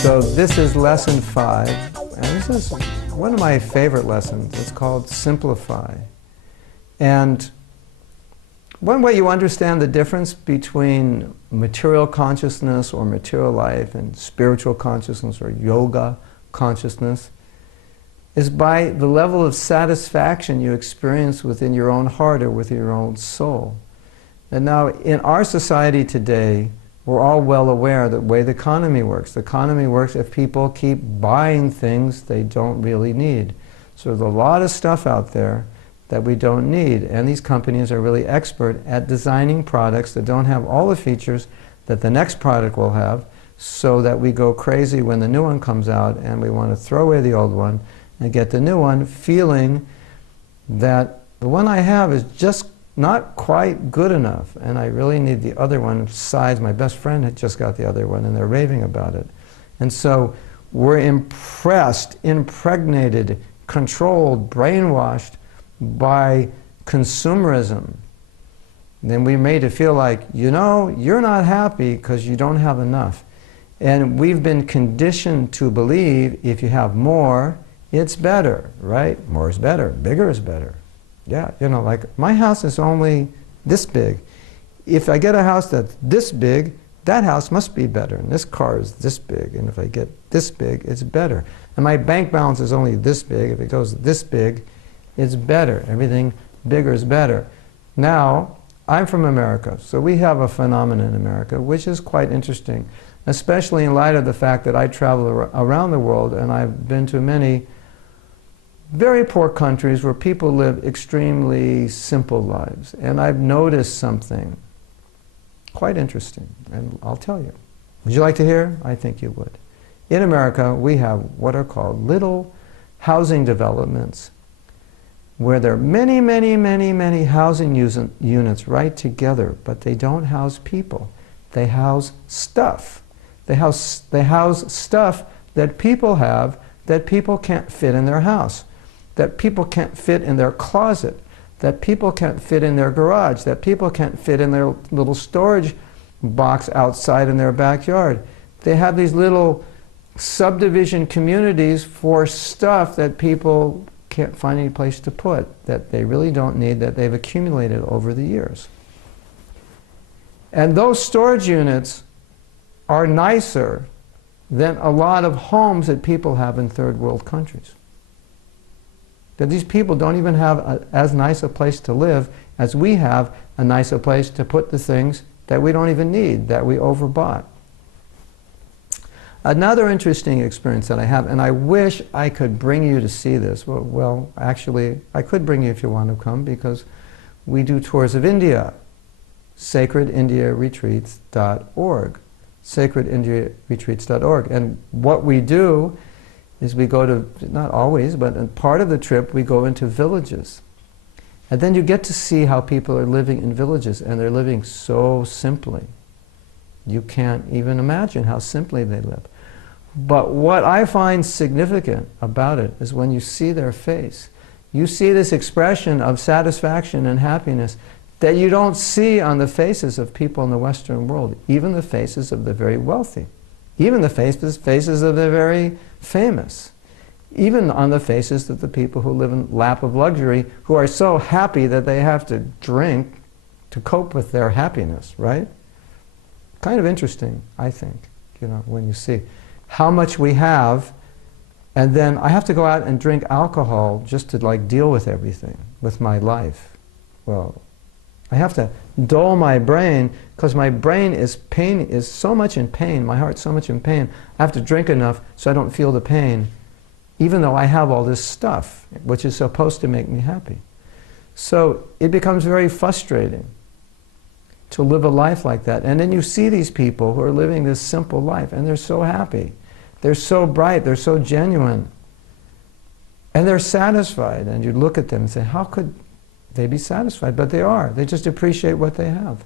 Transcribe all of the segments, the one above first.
So this is lesson 5, and this is one of my favorite lessons. It's called Simplify. And one way you understand the difference between material consciousness or material life and spiritual consciousness or yoga consciousness is by the level of satisfaction you experience within your own heart or within your own soul. And now in our society today, we're all well aware of the way the economy works. The economy works if people keep buying things they don't really need. So there's a lot of stuff out there that we don't need, and these companies are really expert at designing products that don't have all the features that the next product will have, so that we go crazy when the new one comes out and we want to throw away the old one and get the new one, feeling that the one I have is just not quite good enough, and I really need the other one. Besides, my best friend had just got the other one, and they're raving about it. And so we're impressed, impregnated, controlled, brainwashed by consumerism. Then we're made to feel like, you know, you're not happy because you don't have enough. And we've been conditioned to believe if you have more, it's better, right? More is better, bigger is better. Yeah, you know, like my house is only this big. If I get a house that's this big, that house must be better. And this car is this big. And if I get this big, it's better. And my bank balance is only this big. If it goes this big, it's better. Everything bigger is better. Now, I'm from America, so we have a phenomenon in America which is quite interesting, especially in light of the fact that I travel around the world and I've been to many very poor countries where people live extremely simple lives. And I've noticed something quite interesting, and I'll tell you. Would you like to hear? I think you would. In America, we have what are called little housing developments where there are many, many, many, many housing units right together, but they don't house people. They house stuff. They house stuff that people have that people can't fit in their house, that people can't fit in their closet, that people can't fit in their garage, that people can't fit in their little storage box outside in their backyard. They have these little subdivision communities for stuff that people can't find any place to put, that they really don't need, that they've accumulated over the years. And those storage units are nicer than a lot of homes that people have in third world countries. That these people don't even have as nice a place to live as we have a nicer place to put the things that we don't even need, that we overbought. Another interesting experience that I have, and I wish I could bring you to see this. Well, actually, I could bring you if you want to come, because we do tours of India. sacredindiaretreats.org. sacredindiaretreats.org. And what we do is we go to, not always, but in part of the trip we go into villages. And then you get to see how people are living in villages, and they're living so simply. You can't even imagine how simply they live. But what I find significant about it is when you see their face, you see this expression of satisfaction and happiness that you don't see on the faces of people in the Western world, even the faces of the very wealthy, even the faces of the very famous, even on the faces of the people who live in lap of luxury, who are so happy that they have to drink to cope with their happiness, right? Kind of interesting, I think, you know, when you see how much we have, and then I have to go out and drink alcohol just to like deal with everything, with my life. Well, I have to dull my brain because my brain is so much in pain, my heart's so much in pain, I have to drink enough so I don't feel the pain, even though I have all this stuff, which is supposed to make me happy. So it becomes very frustrating to live a life like that. And then you see these people who are living this simple life, and they're so happy. They're so bright, they're so genuine. And they're satisfied, and you look at them and say, how could they be satisfied? But they are. They just appreciate what they have.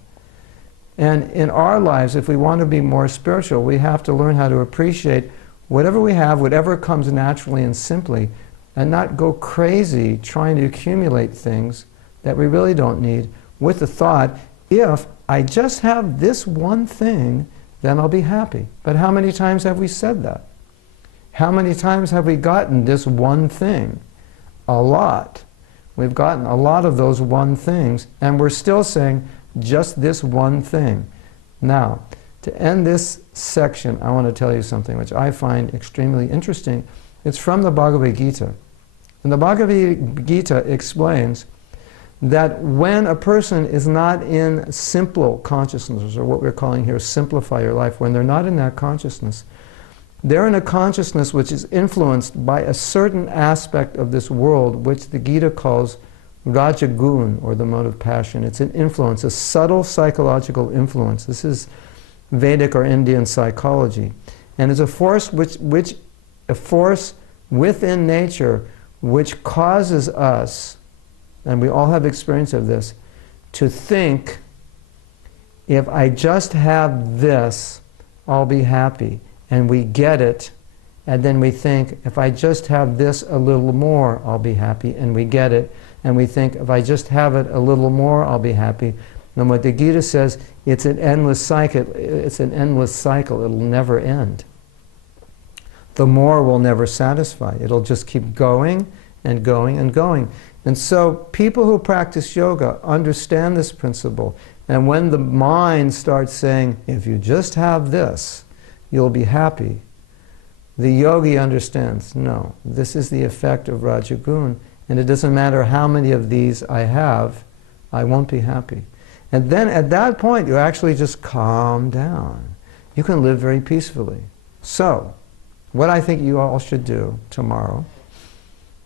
And in our lives, if we want to be more spiritual, we have to learn how to appreciate whatever we have, whatever comes naturally and simply, and not go crazy trying to accumulate things that we really don't need with the thought, if I just have this one thing, then I'll be happy. But how many times have we said that? How many times have we gotten this one thing? A lot. We've gotten a lot of those one things, and we're still saying just this one thing. Now, to end this section, I want to tell you something which I find extremely interesting. It's from the Bhagavad Gita. And the Bhagavad Gita explains that when a person is not in simple consciousness, or what we're calling here simplify your life, when they're not in that consciousness, they're in a consciousness which is influenced by a certain aspect of this world which the Gita calls Rajagun, or the mode of passion. It's an influence, a subtle psychological influence. This is Vedic or Indian psychology. And it's a force a force within nature which causes us, and we all have experience of this, to think, if I just have this, I'll be happy. And we get it, and then we think, if I just have this a little more, I'll be happy. And we get it, and we think, if I just have it a little more, I'll be happy. And what the Gita says, it's an endless cycle. It's an endless cycle. It'll never end. The more will never satisfy. It'll just keep going and going and going. And so people who practice yoga understand this principle. And when the mind starts saying, if you just have this, you'll be happy, the yogi understands, no, this is the effect of Rajagun, and it doesn't matter how many of these I have, I won't be happy. And then at that point, you actually just calm down. You can live very peacefully. So, what I think you all should do tomorrow,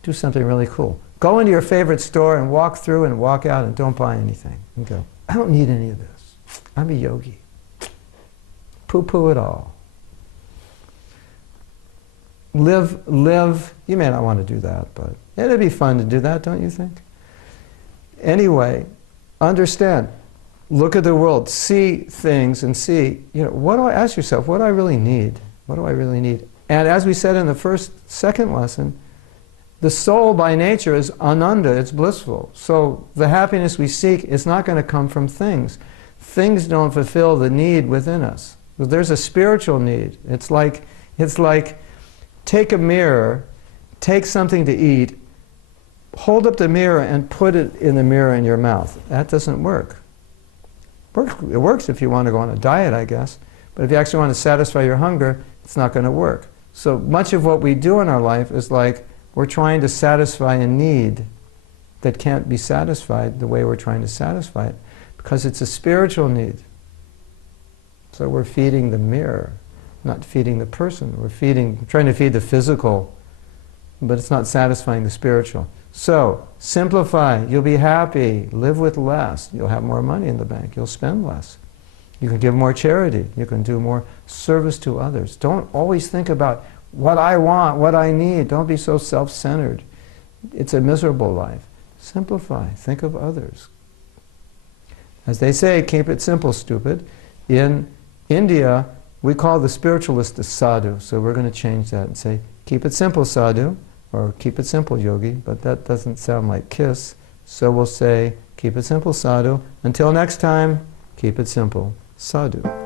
do something really cool. Go into your favorite store and walk through and walk out and don't buy anything. And go, I don't need any of this. I'm a yogi. Poo-poo it all. Live, you may not want to do that, but it'd be fun to do that, don't you think? Anyway, understand, look at the world, see things and see, what do I ask yourself, what do I really need? What do I really need? And as we said in the second lesson, the soul by nature is ananda, it's blissful. So the happiness we seek is not going to come from things. Things don't fulfill the need within us. There's a spiritual need. It's like take a mirror, take something to eat, hold up the mirror and put it in the mirror in your mouth. That doesn't work. It works if you want to go on a diet, I guess. But if you actually want to satisfy your hunger, it's not going to work. So much of what we do in our life is like we're trying to satisfy a need that can't be satisfied the way we're trying to satisfy it, because it's a spiritual need. So we're feeding the mirror, not feeding the person. We're trying to feed the physical, but it's not satisfying the spiritual. So, simplify, you'll be happy, live with less, you'll have more money in the bank, you'll spend less. You can give more charity, you can do more service to others. Don't always think about what I want, what I need. Don't be so self-centered. It's a miserable life. Simplify, think of others. As they say, keep it simple, stupid. In India, we call the spiritualist a sadhu, so we're going to change that and say, keep it simple, sadhu, or keep it simple, yogi, but that doesn't sound like kiss, so we'll say, keep it simple, sadhu. Until next time, keep it simple, sadhu.